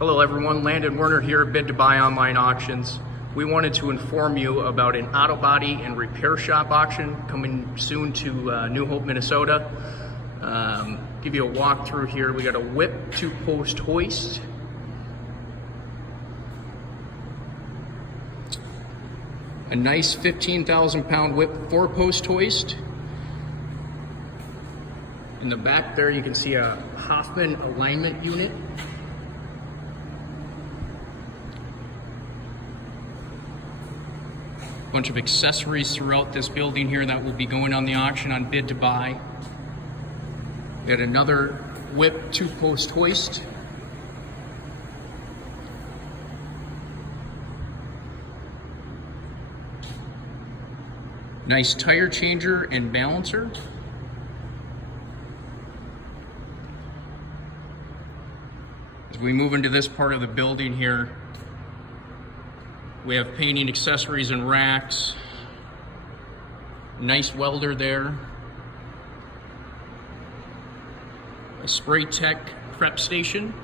Hello everyone, Landon Werner here at Bid to Buy Online Auctions. We wanted to inform you about an auto body and repair shop auction coming soon to New Hope, Minnesota. Give you a walkthrough here. We got a whip 2-post hoist. A nice 15,000 pound whip 4-post hoist. In the back there you can see a Hoffman alignment unit. Bunch of accessories throughout this building here that will be going on the auction on Bid to Buy. We had another whip 2-post hoist. Nice tire changer and balancer. As we move into this part of the building here, we have painting accessories and racks. Nice welder there. A spray tech prep station.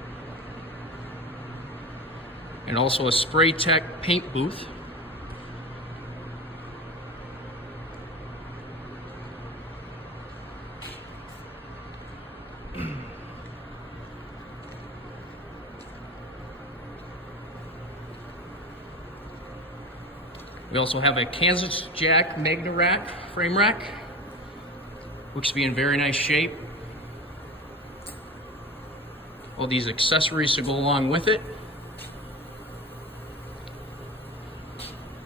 And also a spray tech paint booth. We also have a Kansas Jack Magna rack, frame rack. Looks to be in very nice shape. All these accessories to go along with it.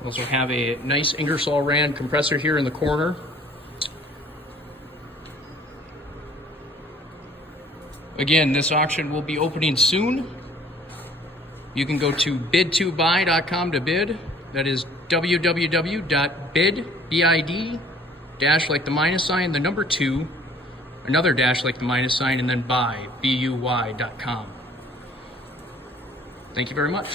We also have a nice Ingersoll Rand compressor here in the corner. Again, this auction will be opening soon. You can go to bid2buy.com to bid. That is www.bid, B-I-D, dash like the minus sign, the number 2, another dash like the minus sign, and then buy, B-U-Y.com. Thank you very much.